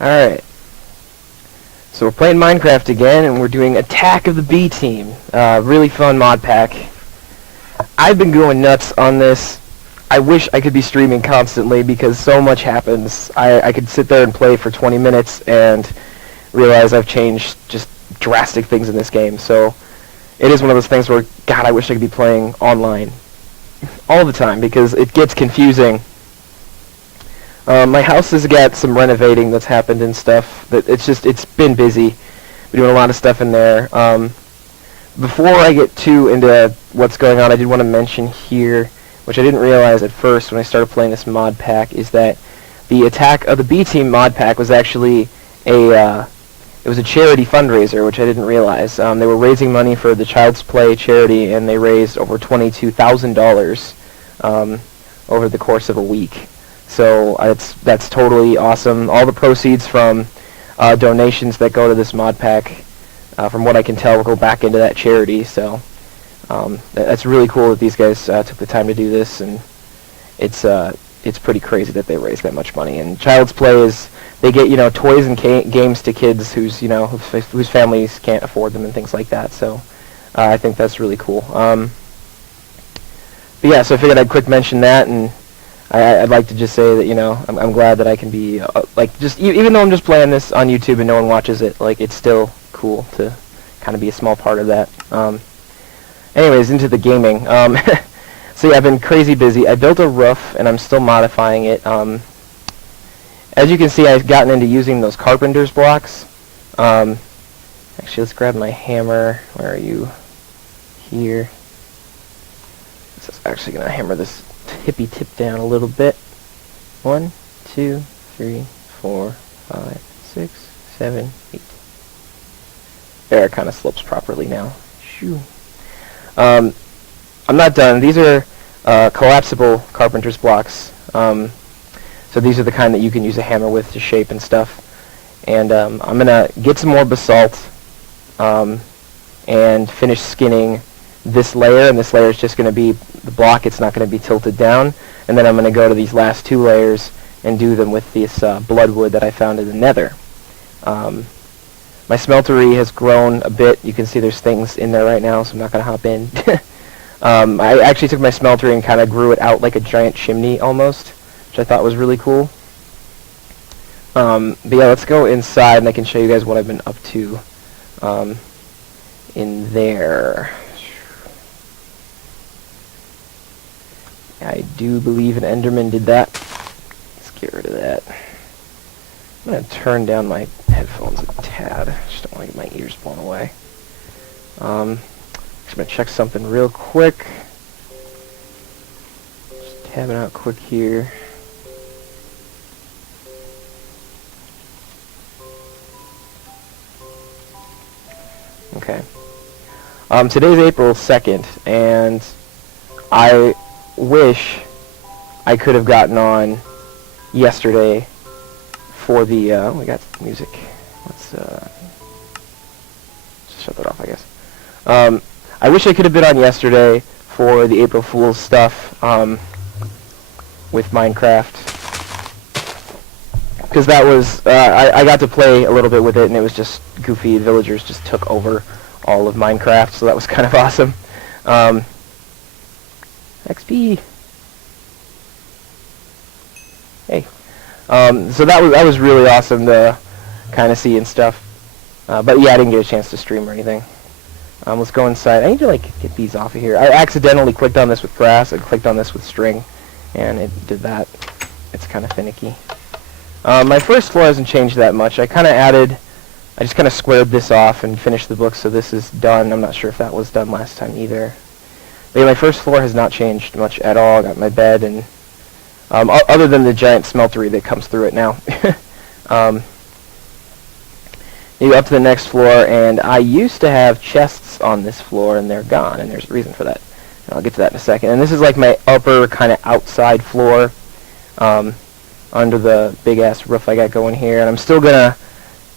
Alright. So we're playing Minecraft again, and we're doing Attack of the B-Team. Really fun mod pack. I've been going nuts on this. I wish I could be streaming constantly because so much happens. I could sit there and play for 20 minutes and realize I've changed just drastic things in this game. So it is one of those things where, God, I wish I could be playing online all the time because it gets confusing. My house has got some renovating that's happened and stuff. It's been busy. We're doing a lot of stuff in there. Before I get too into what's going on, I did want to mention here, which I didn't realize at first when I started playing this mod pack, is that the Attack of the B-Team mod pack was actually a charity fundraiser, which I didn't realize. They were raising money for the Child's Play charity, and they raised over $22,000 over the course of a week. So that's totally awesome. All the proceeds from donations that go to this mod pack, from what I can tell, will go back into that charity. So that's really cool that these guys took the time to do this, and it's pretty crazy that they raised that much money. And Child's Play is, they get toys and games to kids whose families can't afford them and things like that. So I think that's really cool. But yeah, so I figured I'd quick mention that, and I'd like to just say that I'm glad that I can be even though I'm just playing this on YouTube and no one watches it, it's still cool to kind of be a small part of that. Anyways, into the gaming. So yeah, I've been crazy busy. I built a roof and I'm still modifying it. As you can see, I've gotten into using those carpenter's blocks. Actually, let's grab my hammer. Where are you? Here. This is actually going to hammer this tippy tip down a little bit. 1, 2, 3, 4, 5, 6, 7, 8. There, it kind of slopes properly now. Shoo. I'm not done. These are collapsible carpenter's blocks. So these are the kind that you can use a hammer with to shape and stuff. And I'm going to get some more basalt and finish skinning this layer, and this layer is just going to be the block. It's not going to be tilted down. And then I'm going to go to these last two layers and do them with this bloodwood that I found in the nether. My smeltery has grown a bit. You can see there's things in there right now, so I'm not going to hop in. I actually took my smeltery and kind of grew it out like a giant chimney almost, which I thought was really cool. But yeah, let's go inside and I can show you guys what I've been up to in there. I do believe an Enderman did that. Let's get rid of that. I'm going to turn down my headphones a tad. I just don't want to get my ears blown away. Just going to check something real quick. Just tabbing out quick here. Okay. Today's April 2nd, and I wish I could have gotten on yesterday for the, we got music. Let's just shut that off, I guess. I wish I could have been on yesterday for the April Fool's stuff with Minecraft, because that was, I got to play a little bit with it, and it was just goofy. Villagers just took over all of Minecraft, so that was kind of awesome. XP. Hey. So that was really awesome to kind of see and stuff. But yeah, I didn't get a chance to stream or anything. Let's go inside. I need to get these off of here. I accidentally clicked on this with grass and clicked on this with string, and it did that. It's kind of finicky. My first floor hasn't changed that much. I just kind of squared this off and finished the book, so this is done. I'm not sure if that was done last time either. But yeah, my first floor has not changed much at all. I got my bed, and other than the giant smeltery that comes through it now. You go up to the next floor, and I used to have chests on this floor, and they're gone, and there's a reason for that. And I'll get to that in a second. And this is like my upper kind of outside floor under the big-ass roof I got going here. And I'm still going to,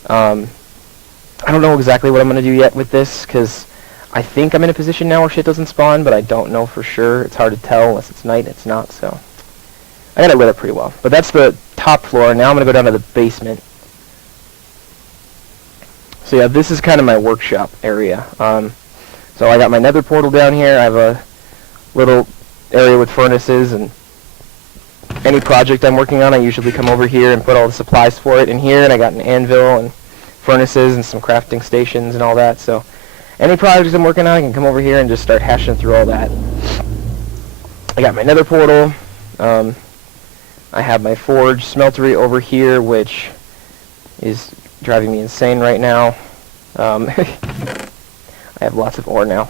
I don't know exactly what I'm going to do yet with this, because I think I'm in a position now where shit doesn't spawn, but I don't know for sure. It's hard to tell unless it's night, it's not, so I got it lit up pretty well. But that's the top floor. Now I'm going to go down to the basement. So yeah, this is kind of my workshop area. So I got my nether portal down here. I have a little area with furnaces, and any project I'm working on, I usually come over here and put all the supplies for it in here, and I got an anvil and furnaces and some crafting stations and all that. So any projects I'm working on, I can come over here and just start hashing through all that. I got my nether portal. I have my forge smeltery over here, which is driving me insane right now. I have lots of ore now.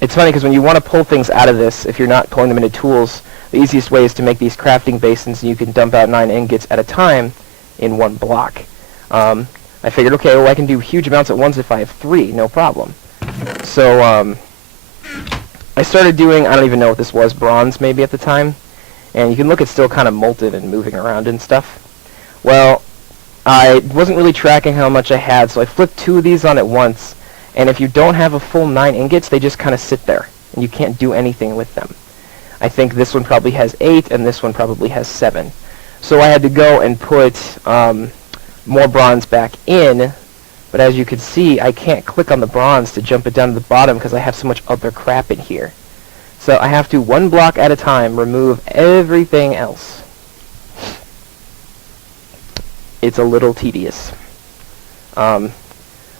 It's funny because when you want to pull things out of this, if you're not pulling them into tools, the easiest way is to make these crafting basins, and you can dump out 9 ingots at a time in one block. I figured, okay, well, I can do huge amounts at once if I have 3, no problem. So I started doing, I don't even know what this was, bronze maybe at the time, and you can look, it's still kind of molten and moving around and stuff. Well, I wasn't really tracking how much I had, so I flipped 2 of these on at once, and if you don't have a full 9 ingots, they just kind of sit there, and you can't do anything with them. I think this one probably has 8, and this one probably has 7. So I had to go and put more bronze back in, but as you can see, I can't click on the bronze to jump it down to the bottom because I have so much other crap in here. So I have to, 1 block at a time, remove everything else. It's a little tedious. I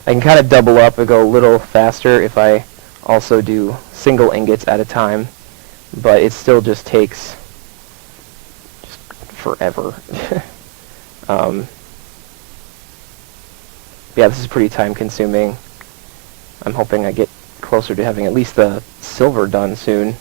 can kind of double up and go a little faster if I also do single ingots at a time, but it still just takes forever. Yeah, this is pretty time consuming. I'm hoping I get closer to having at least the silver done soon.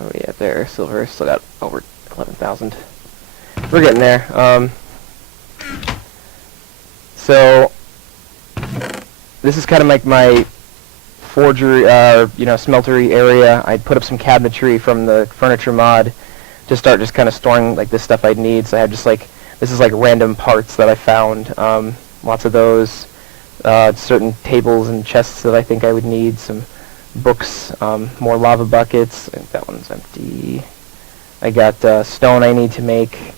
Oh yeah, there, silver. Still got over 11,000. We're getting there. So this is kind of like my forgery, smeltery area. I put up some cabinetry from the furniture mod to start just kind of storing like this stuff I'd need. So I have just like, this is like random parts that I found. Lots of those. Certain tables and chests that I think I would need. Some books, more lava buckets. I think that one's empty. I got stone I need to make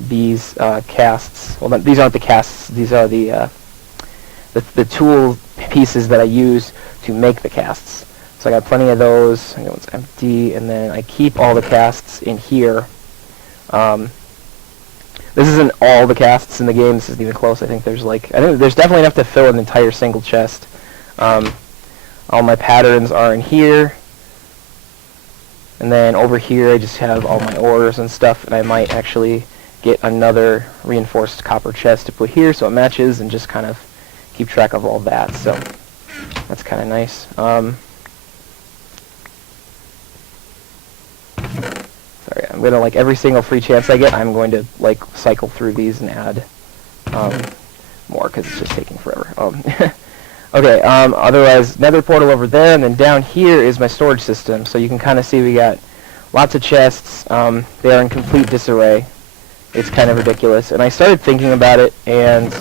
these casts. Well, these aren't the casts. These are the tool pieces that I use to make the casts. So I got plenty of those. I think that one's empty, and then I keep all the casts in here. This isn't all the casts in the game. This isn't even close. I think there's definitely enough to fill an entire single chest. All my patterns are in here. And then over here I just have all my ores and stuff, and I might actually get another reinforced copper chest to put here so it matches, and just kind of keep track of all that. So that's kind of nice. Sorry, I'm going to, like, every single free chance I get, I'm going to, like, cycle through these and add more, because it's just taking forever. Okay, otherwise, nether portal over there, and then down here is my storage system. So you can kind of see we got lots of chests. They are in complete disarray. It's kind of ridiculous. And I started thinking about it, and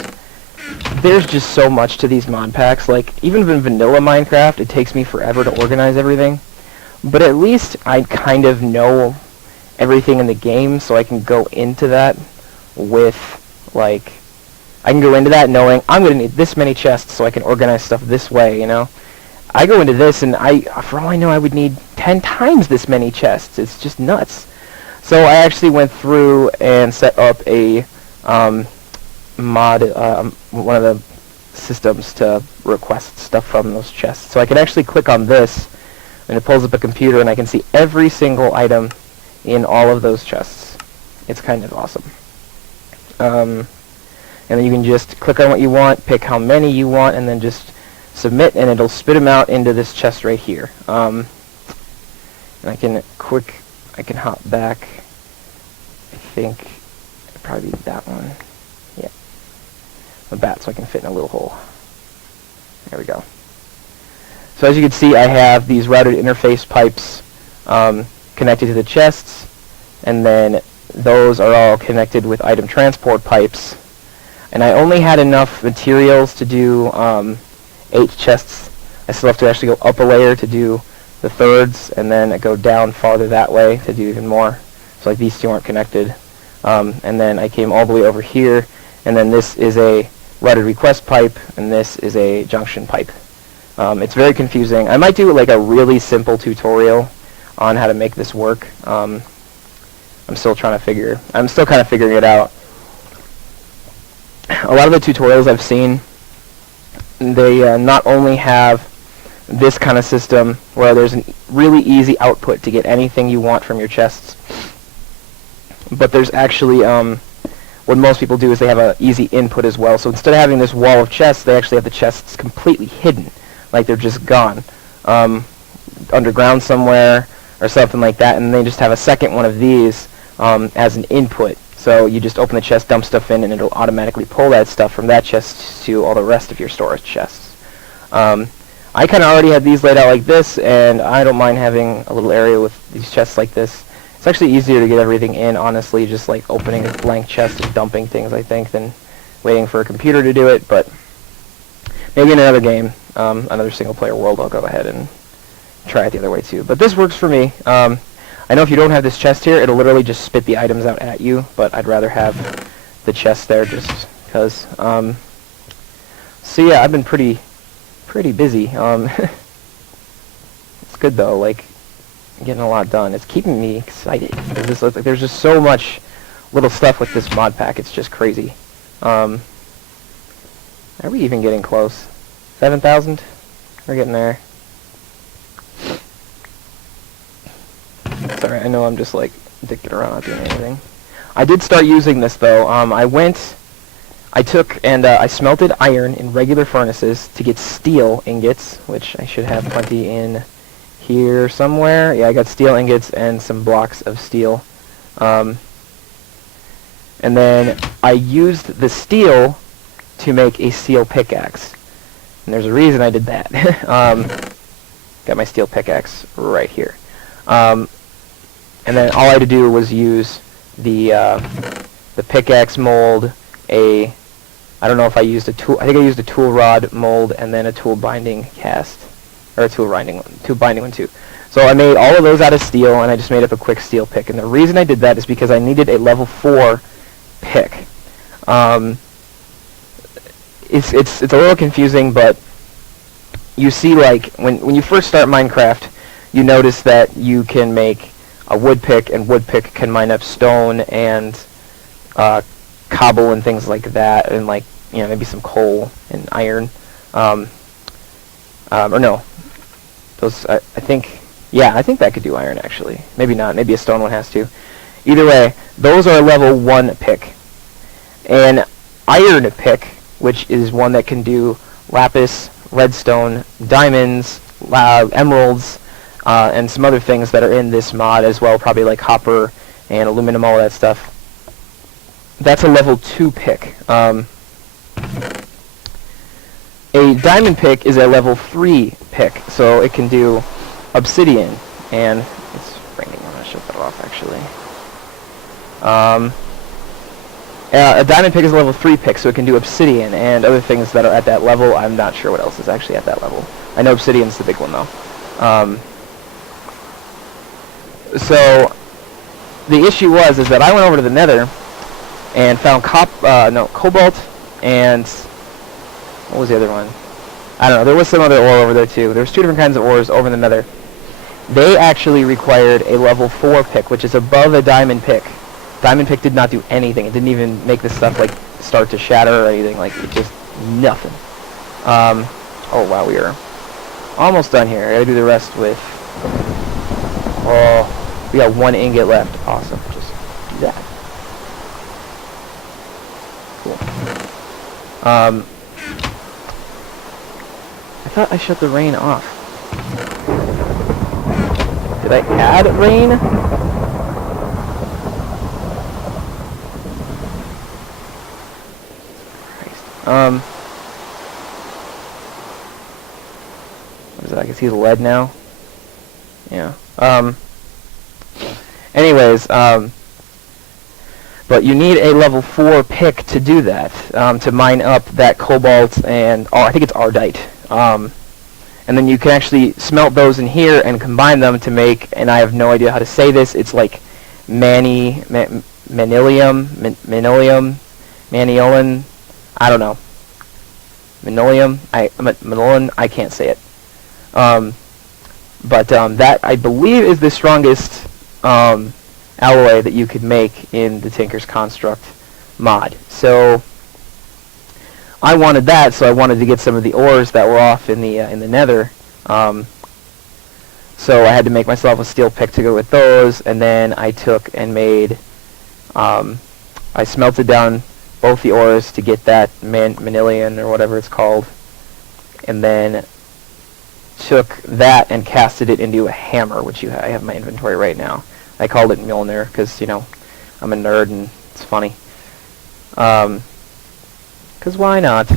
there's just so much to these mod packs. Like, even in vanilla Minecraft, it takes me forever to organize everything. But at least I kind of know everything in the game, so I can go into that with, like, I can go into that knowing I'm going to need this many chests so I can organize stuff this way, you know? I go into this, and for all I know, I would need 10 times this many chests. It's just nuts. So I actually went through and set up a mod, one of the systems to request stuff from those chests. So I can actually click on this, and it pulls up a computer, and I can see every single item in all of those chests. It's kind of awesome. And then you can just click on what you want, pick how many you want, and then just submit, and it'll spit them out into this chest right here. And I can hop back. I think it'd probably be that one. Yeah. A bat, so I can fit in a little hole. There we go. So as you can see, I have these routed interface pipes connected to the chests, and then those are all connected with item transport pipes. And I only had enough materials to do 8 chests. I still have to actually go up a layer to do the thirds, and then I go down farther that way to do even more. So like these two aren't connected. And then I came all the way over here, and then this is a routed request pipe, and this is a junction pipe. It's very confusing. I might do like a really simple tutorial on how to make this work. I'm still kind of figuring it out. A lot of the tutorials I've seen, they not only have this kind of system where there's a really easy output to get anything you want from your chests, but there's actually what most people do is they have an easy input as well. So instead of having this wall of chests, they actually have the chests completely hidden, like they're just gone, underground somewhere or something like that, and they just have a second one of these as an input. So you just open the chest, dump stuff in, and it'll automatically pull that stuff from that chest to all the rest of your storage chests. I kind of already had these laid out like this, and I don't mind having a little area with these chests like this. It's actually easier to get everything in, honestly, just like opening a blank chest and dumping things, I think, than waiting for a computer to do it. But maybe in another game, another single-player world, I'll go ahead and try it the other way too. But this works for me. I know if you don't have this chest here, it'll literally just spit the items out at you, but I'd rather have the chest there just because. So yeah, I've been pretty busy. It's good though, like getting a lot done. It's keeping me excited. There's just so much little stuff with this mod pack. It's just crazy. Are we even getting close? 7,000? We're getting there. Sorry, I know I'm just like dicking around not doing anything. I did start using this though. I took and I smelted iron in regular furnaces to get steel ingots, which I should have plenty in here somewhere. Yeah, I got steel ingots and some blocks of steel. And then I used the steel to make a steel pickaxe. And there's a reason I did that. Got my steel pickaxe right here. And then all I had to do was use the pickaxe mold, I don't know if I used a tool, I think I used a tool rod mold and then a tool binding cast, or a tool binding one too. So I made all of those out of steel, and I just made up a quick steel pick. And the reason I did that is because I needed a level 4 pick. It's a little confusing, but you see, like when you first start Minecraft, you notice that you can make a wood pick, and wood pick can mine up stone and cobble and things like that, and like maybe some coal and iron, or no, those I think that could do iron actually. Maybe not. Maybe a stone one has to. Either way, those are a level 1 pick. An iron pick, which is one that can do lapis, redstone, diamonds, emeralds, and some other things that are in this mod as well, probably like copper and aluminum, all that stuff. That's a level 2 pick. A diamond pick is a level 3 pick, so it can do obsidian, and it's raining. I'm going to shut that off actually. A diamond pick is a level 3 pick, so it can do obsidian and other things that are at that level. I'm not sure what else is actually at that level. I know obsidian's the big one though. So the issue is that I went over to the Nether and found cobalt, and what was the other one? I don't know. There was some other ore over there too. There was 2 different kinds of ores over in the Nether. They actually required a level 4 pick, which is above a diamond pick. Diamond pick did not do anything. It didn't even make the stuff like start to shatter or anything. Like it just nothing. Oh wow, we are almost done here. I gotta do the rest with. Oh, we got 1 ingot left. Awesome. Just do that. Cool. I thought I shut the rain off. Did I add rain? Christ. What is that? I can see the lead now. Yeah. Anyways, but you need a level 4 pick to do that, to mine up that cobalt and, I think it's ardite. And and then you can actually smelt those in here and combine them to make, and I have no idea how to say this, it's like manilium, maniolan, I don't know. Manilium, I can't say it. But that, I believe, is the strongest alloy that you could make in the Tinker's Construct mod. So I wanted that, so I wanted to get some of the ores that were off in the Nether. So I had to make myself a steel pick to go with those, and then I took and made, I smelted down both the ores to get that manilium or whatever it's called, and then took that and casted it into a hammer, which I have in my inventory right now. I called it Mjolnir because, you know, I'm a nerd and it's funny. Because why not?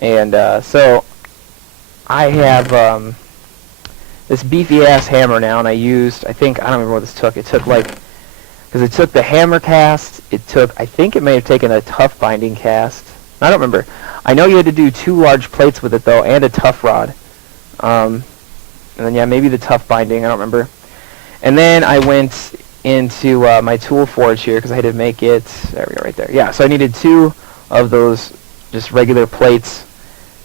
And so I have this beefy ass hammer now, and I used, I don't remember what this took. It took like, because it took the hammer cast, it took, I think it may have taken a tough binding cast. I don't remember. I know you had to do 2 large plates with it though, and a tough rod. And then yeah, maybe the tough binding, I don't remember. And then I went into my tool forge here because I had to make it, there we go, right there. Yeah, so I needed 2 of those just regular plates,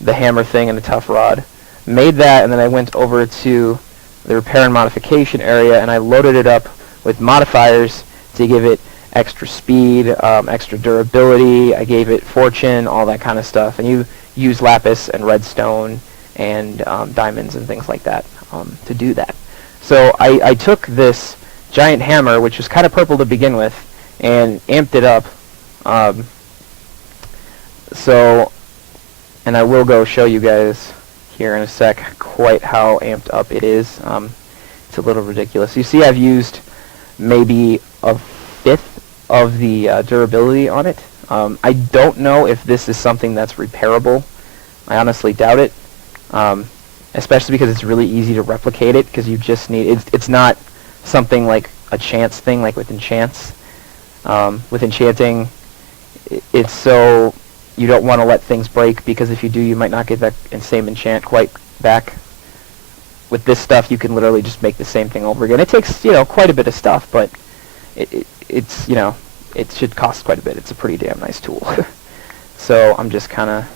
the hammer thing and the tough rod. Made that, and then I went over to the repair and modification area, and I loaded it up with modifiers to give it extra speed, extra durability. I gave it fortune, all that kind of stuff. And you use lapis and redstone and diamonds and things like that to do that. So I took this giant hammer, which was kind of purple to begin with, and amped it up. And I will go show you guys here in a sec quite how amped up it is. It's a little ridiculous. You see I've used maybe a 5th of the durability on it. I don't know if this is something that's repairable. I honestly doubt it. Especially because it's really easy to replicate it, because you just need, it's not something like a chance thing like with enchants. With enchanting, it's so you don't want to let things break, because if you do, you might not get that same enchant quite back. With this stuff, you can literally just make the same thing over again. It takes, you know, quite a bit of stuff, but it's, you know, it should cost quite a bit. It's a pretty damn nice tool. So I'm just kind of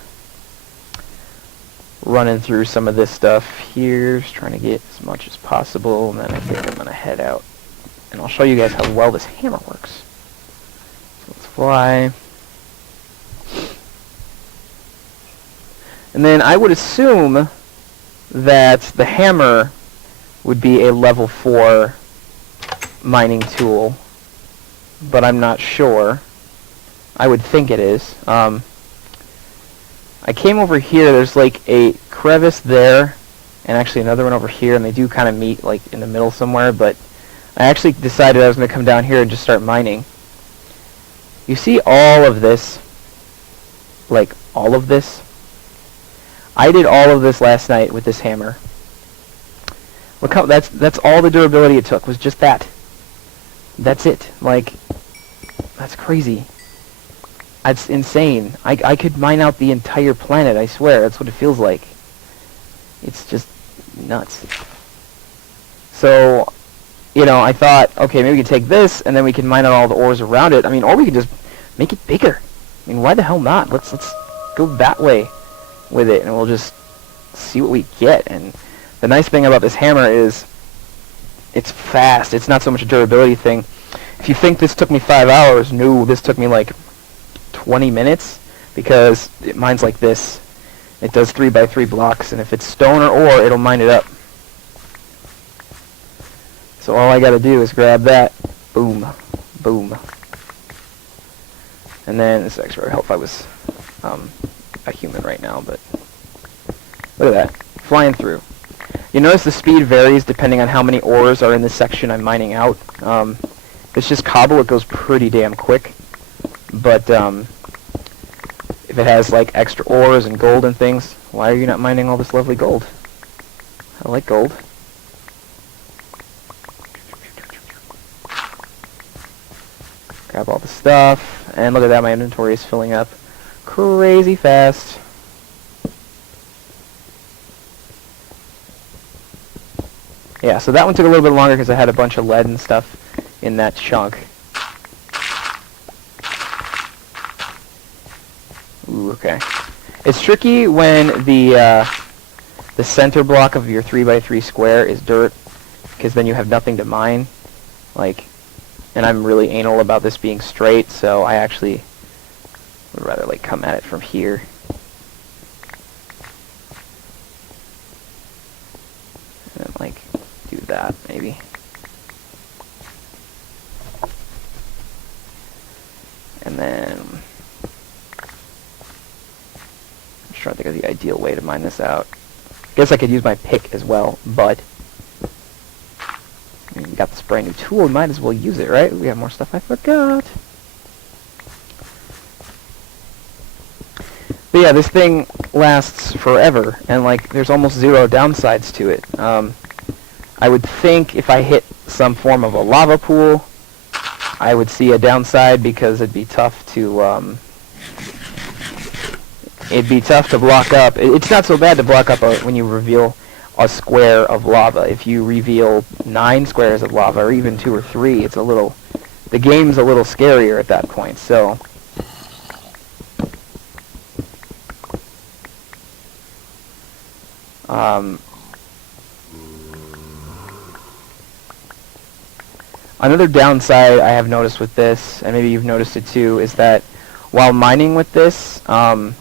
running through some of this stuff here, just trying to get as much as possible, and then I think I'm going to head out. And I'll show you guys how well this hammer works. So let's fly. And then I would assume that the hammer would be a level 4 mining tool, but I'm not sure. I would think it is. I came over here, there's like a crevice there, and actually another one over here, and they do kind of meet like in the middle somewhere, but I actually decided I was going to come down here and just start mining. You see all of this? Like, all of this? I did all of this last night with this hammer. Look how, that's all the durability it took, was just that. That's it. Like, that's crazy. That's insane. I could mine out the entire planet, I swear. That's what it feels like. It's just nuts. So, you know, I thought, okay, maybe we can take this, and then we can mine out all the ores around it. I mean, or we could just make it bigger. I mean, why the hell not? Let's go that way with it, and we'll just see what we get. And the nice thing about this hammer is it's fast. It's not so much a durability thing. If you think this took me 5 hours, no, this took me like 20 minutes, because it mines like this. It does 3x3 blocks, and if it's stone or ore, it'll mine it up. So all I gotta do is grab that, boom, boom. And then, this actually would help if I was a human right now, but look at that, flying through. You notice the speed varies depending on how many ores are in this section I'm mining out. If it's just cobble, it goes pretty damn quick. But if it has like extra ores and gold and things, why are you not mining all this lovely gold? I like gold. Grab all the stuff, and look at that, my inventory is filling up crazy fast. Yeah, so that one took a little bit longer because I had a bunch of lead and stuff in that chunk. Ooh, okay. It's tricky when the center block of your 3x3 square is dirt, because then you have nothing to mine. Like, and I'm really anal about this being straight, so I actually would rather like come at it from here. And then, like, do that maybe. And then I'm just trying to think of the ideal way to mine this out. Guess I could use my pick as well, but I mean, we got this brand new tool, we might as well use it, right? We have more stuff I forgot. But yeah, this thing lasts forever, and like, there's almost zero downsides to it. I would think if I hit some form of a lava pool, I would see a downside because it'd be tough to block up. It's not so bad to block up when you reveal a square of lava. If you reveal 9 squares of lava, or even 2 or 3, it's a little, the game's a little scarier at that point. So another downside I have noticed with this, and maybe you've noticed it too, is that while mining with this, I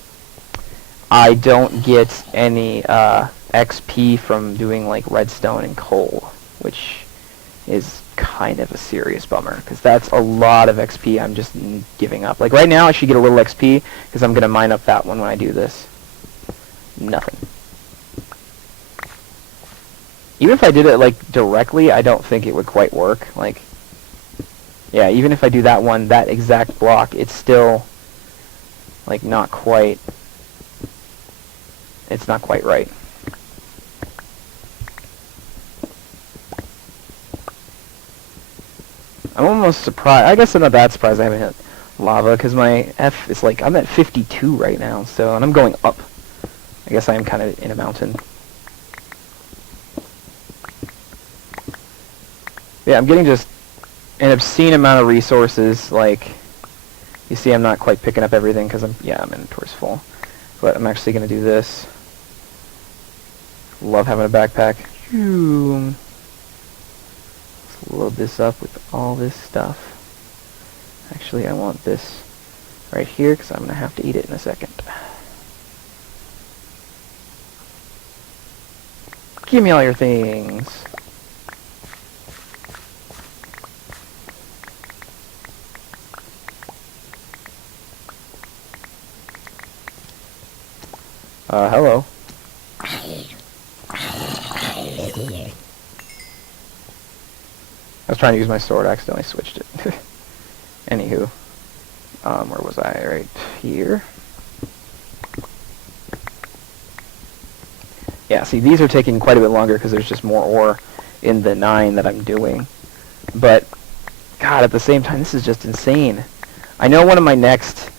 don't get any XP from doing like redstone and coal, which is kind of a serious bummer, because that's a lot of XP I'm just giving up. Like right now I should get a little XP because I'm going to mine up that one when I do this. Nothing. Even if I did it like directly, I don't think it would quite work. Like, yeah, even if I do that one, that exact block, it's still like not quite, it's not quite right. I'm almost surprised. I guess I'm not that surprised I haven't hit lava, because my F is like, I'm at 52 right now, so, and I'm going up. I guess I am kind of in a mountain. Yeah, I'm getting just an obscene amount of resources. Like, you see I'm not quite picking up everything because my inventory's full. But I'm actually going to do this. Love having a backpack. Let's load this up with all this stuff. Actually, I want this right here because I'm going to have to eat it in a second. Give me all your things. Hello. I was trying to use my sword, I accidentally switched it. Anywho. Where was I? Right here. Yeah, see, these are taking quite a bit longer because there's just more ore in the 9 that I'm doing. But, God, at the same time, this is just insane. I know one of my next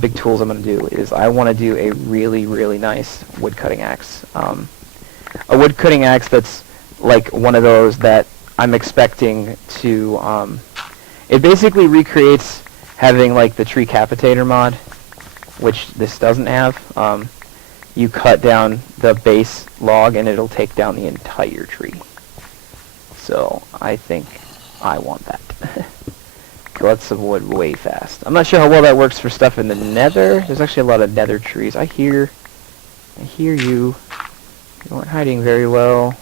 big tools I'm going to do is I want to do a really, really nice wood cutting axe. A wood cutting axe that's like one of those that I'm expecting to, it basically recreates having like the tree capitator mod, which this doesn't have. You cut down the base log and it'll take down the entire tree. So I think I want that. Collect some wood way fast. I'm not sure how well that works for stuff in the nether. There's actually a lot of nether trees. I hear you. You aren't hiding very well.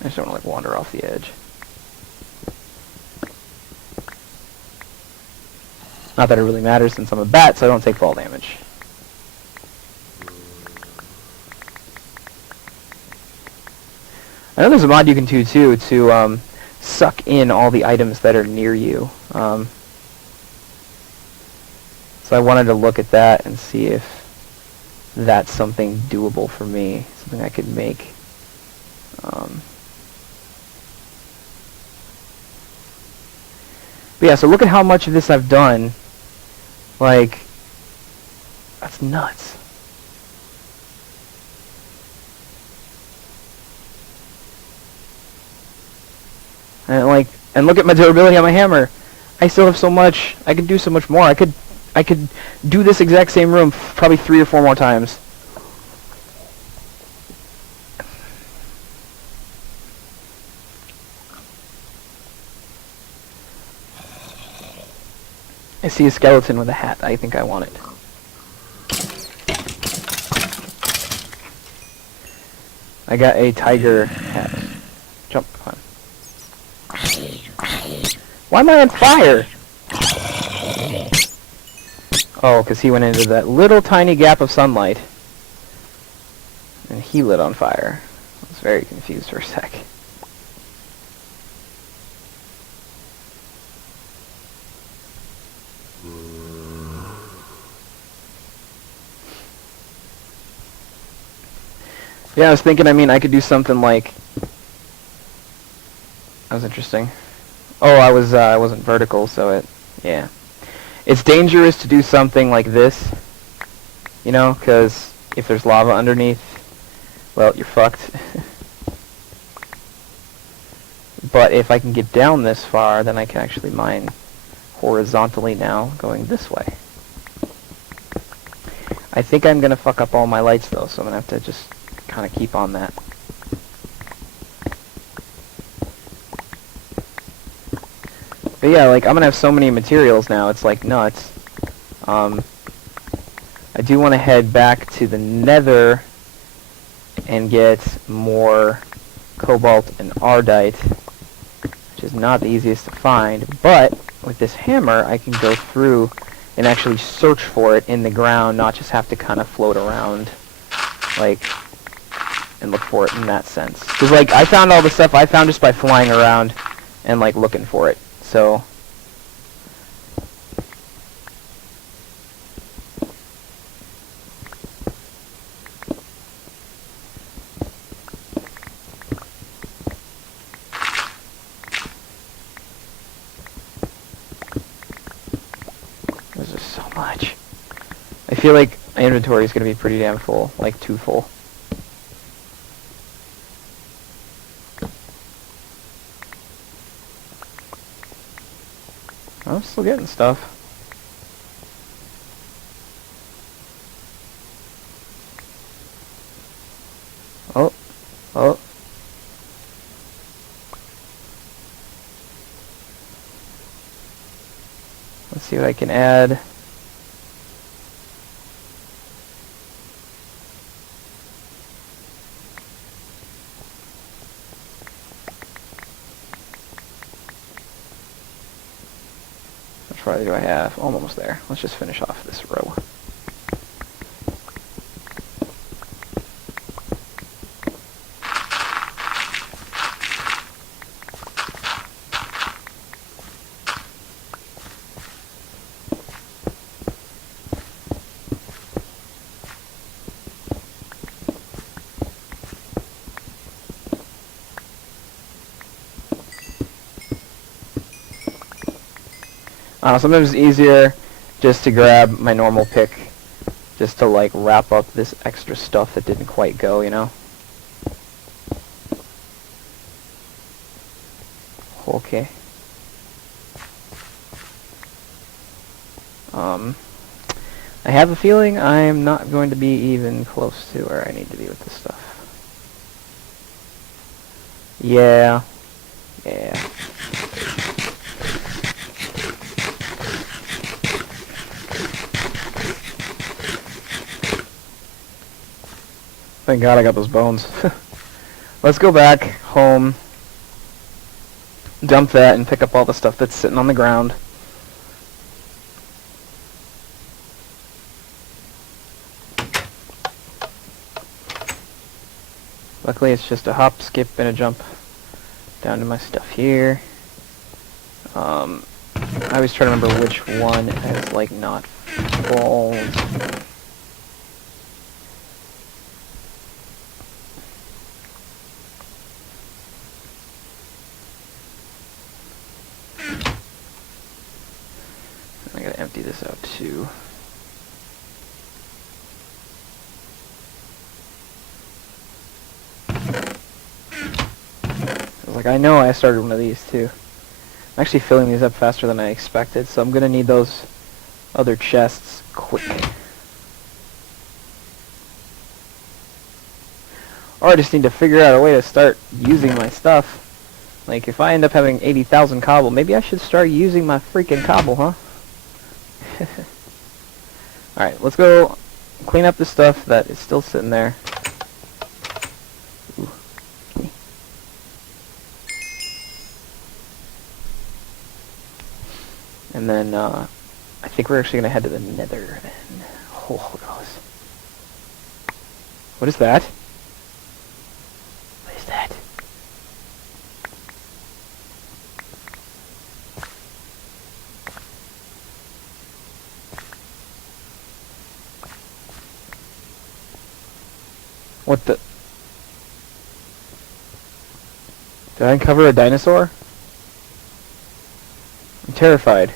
I just don't want to like wander off the edge. Not that it really matters since I'm a bat, so I don't take fall damage. I know there's a mod you can do too to suck in all the items that are near you. So I wanted to look at that and see if that's something doable for me, something I could make. But yeah, so look at how much of this I've done. Like, that's nuts. And look at my durability on my hammer. I still have so much. I could do so much more. I could do this exact same room probably 3 or 4 more times. I see a skeleton with a hat. I think I want it. I got a tiger hat. Jump on. Why am I on fire? Oh, because he went into that little tiny gap of sunlight. And he lit on fire. I was very confused for a sec. Yeah, I was thinking, I mean, I could do something like... That was interesting. Oh, I wasn't vertical, so it... Yeah. It's dangerous to do something like this, you know, because if there's lava underneath, well, you're fucked. But if I can get down this far, then I can actually mine horizontally now, going this way. I think I'm going to fuck up all my lights, though, so I'm going to have to just kind of keep on that. But yeah, like, I'm going to have so many materials now, it's like nuts. I do want to head back to the Nether and get more cobalt and ardite, which is not the easiest to find, but with this hammer I can go through and actually search for it in the ground, not just have to kind of float around, like, and look for it in that sense. Because, like, I found all the stuff I found just by flying around and, like, looking for it. So, there's just so much. I feel like my inventory is going to be pretty damn full, like too full. I'm still getting stuff. Oh, oh. Let's see what I can add. How much farther do I have? Oh, I'm almost there. Let's just finish off this row. Sometimes it's easier just to grab my normal pick, just to like wrap up this extra stuff that didn't quite go, you know? Okay. I have a feeling I'm not going to be even close to where I need to be with this stuff. Yeah. Yeah. Thank God I got those bones. Let's go back home, dump that, and pick up all the stuff that's sitting on the ground. Luckily it's just a hop, skip, and a jump down to my stuff here. I always try to remember which one has, like, not falls. gotta empty this out too. Like, I know I started one of these too. I'm actually filling these up faster than I expected, so I'm gonna need those other chests quick. Or I just need to figure out a way to start using my stuff. Like, if I end up having 80,000 cobble, maybe I should start using my freaking cobble, huh? Alright, let's go clean up the stuff that is still sitting there. Ooh. Okay. And then, I think we're actually going to head to the nether then. Oh, look at all this. What is that? What is that? What the? Did I uncover a dinosaur? I'm terrified.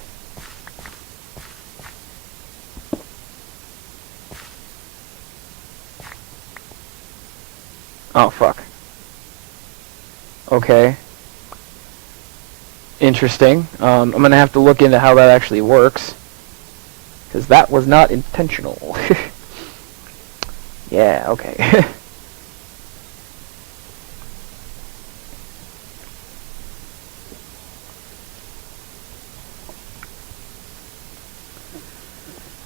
Oh, fuck. Okay. Interesting. I'm gonna have to look into how that actually works. Because that was not intentional. Yeah, okay.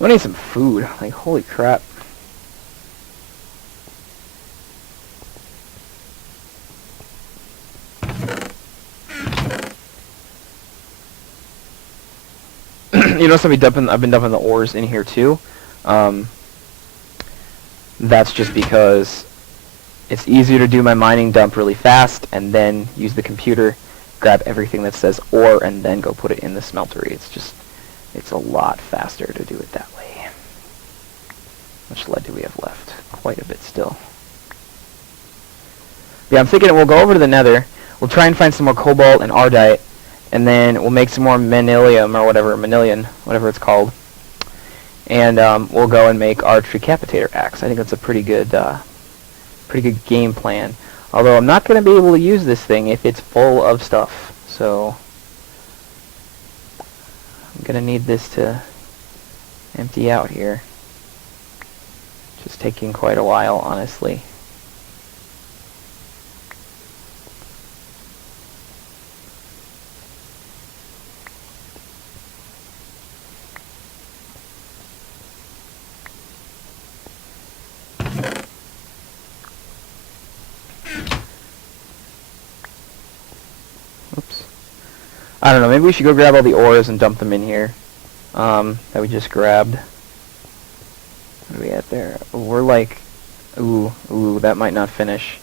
I need some food. Like, holy crap. You know, I've been dumping the ores in here too. That's just because it's easier to do my mining dump really fast and then use the computer, grab everything that says ore, and then go put it in the smeltery. It's a lot faster to do it that way. How much lead do we have left? Quite a bit still. Yeah, I'm thinking we'll go over to the nether, we'll try and find some more cobalt and ardite, and then we'll make some more manilium or whatever, manilion, whatever it's called. And we'll go and make our Tricapitator axe. I think that's a pretty good game plan. Although I'm not going to be able to use this thing if it's full of stuff. So I'm going to need this to empty out here. Just taking quite a while, honestly. Oops. I don't know, maybe we should go grab all the ores and dump them in here. That we just grabbed. What are we at there? We're like... Ooh, that might not finish.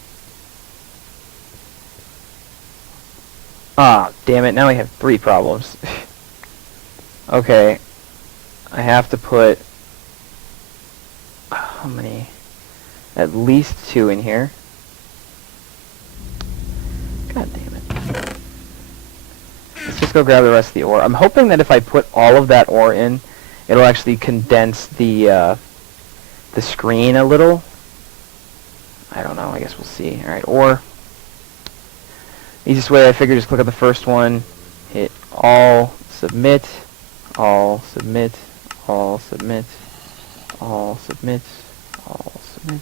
Ah, damn it, now we have 3 problems. Okay. I have to put... How many? At least 2 in here. God damn it. Let's just go grab the rest of the ore. I'm hoping that if I put all of that ore in, it'll actually condense the screen a little. I don't know. I guess we'll see. Alright, ore. Easiest way, I figure, just click on the first one, hit all, submit, all, submit, all, submit, all, submit, all, submit.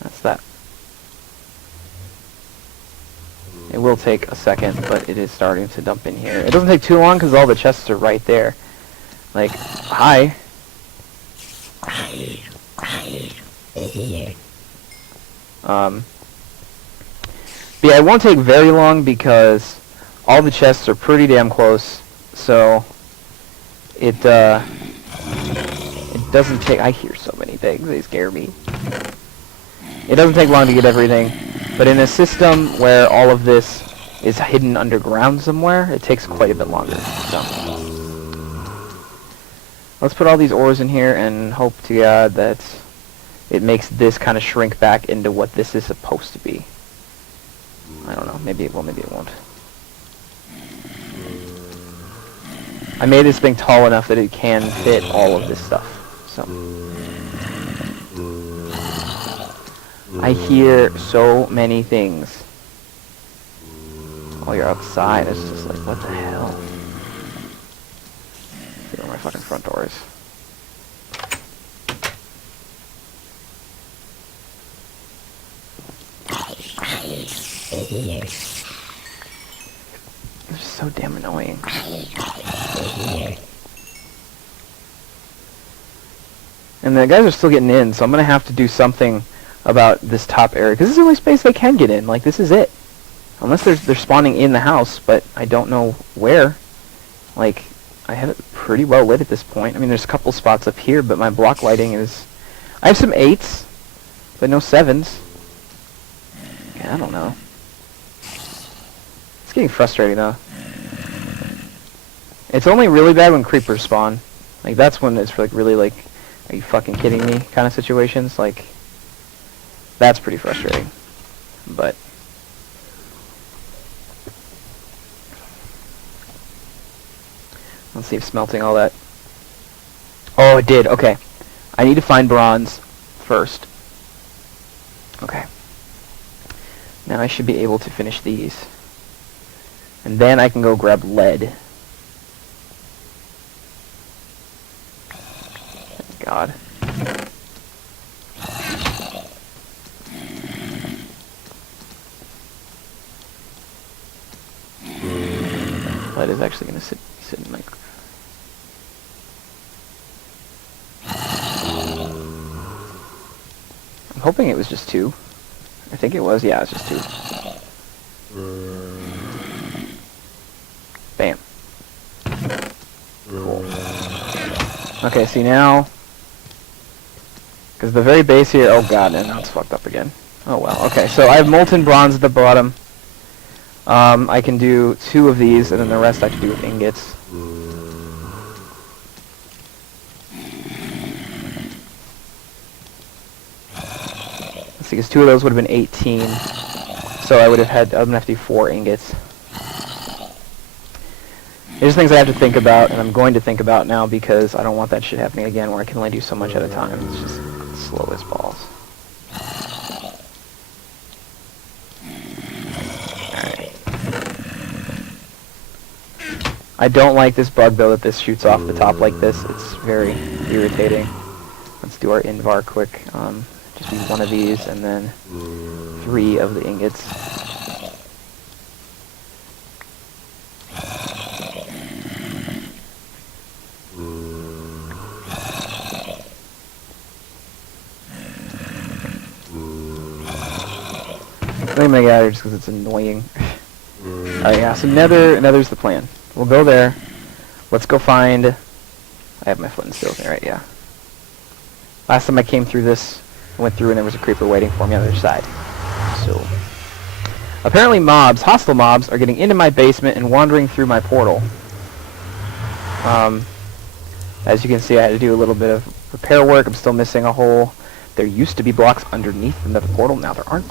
That's that. It will take a second, but it is starting to dump in here. It doesn't take too long because all the chests are right there. Like, hi. But yeah, it won't take very long because all the chests are pretty damn close. So it doesn't take. I hear so many things; they scare me. It doesn't take long to get everything, but in a system where all of this is hidden underground somewhere, it takes quite a bit longer. So let's put all these ores in here and hope to God that it makes this kind of shrink back into what this is supposed to be. I don't know. Maybe it will, maybe it won't. I made this thing tall enough that it can fit all of this stuff. So I hear so many things. While you're outside, it's just like, what the hell? See where my fucking front door is. They're just so damn annoying. And the guys are still getting in, so I'm gonna have to do something about this top area, because this is the only space they can get in. Like, this is it. Unless they're spawning in the house, but I don't know where. Like, I have it pretty well lit at this point. I mean, there's a couple spots up here, but my block lighting is... I have some 8s, but no 7s. Yeah, I don't know. It's getting frustrating, though. It's only really bad when creepers spawn. Like, that's when it's like really like, are you fucking kidding me kind of situations. Like, that's pretty frustrating. But let's see if smelting all that. Oh, it did. Okay. I need to find bronze first. Okay. Now I should be able to finish these. And then I can go grab lead. Thank God. Lead is actually going to sit in my... I'm hoping it was just 2. I think it was. Yeah, it's just 2. Bam. Cool. Okay, see now... Because the very base here... Oh god, and now it's fucked up again. Oh well. Okay, so I have molten bronze at the bottom. I can do 2 of these, and then the rest I can do with ingots. Let's see, because 2 of those would have been 18. So I'm gonna have to do 4 ingots. There's things I have to think about, and I'm going to think about now because I don't want that shit happening again where I can only do so much at a time. It's just slow as balls. Alright. I don't like this bug though that this shoots off the top like this. It's very irritating. Let's do our invar quick. Just use 1 of these and then 3 of the ingots. I'm gonna get out of here just because it's annoying. Alright, yeah, so nether's the plan. We'll go there. Let's go find... I have my flint and steel there, right? Yeah. Last time I came through this, I went through and there was a creeper waiting for me on the other side. So... apparently mobs, hostile mobs, are getting into my basement and wandering through my portal. As you can see, I had to do a little bit of repair work. I'm still missing a hole. There used to be blocks underneath the nether portal. Now there aren't.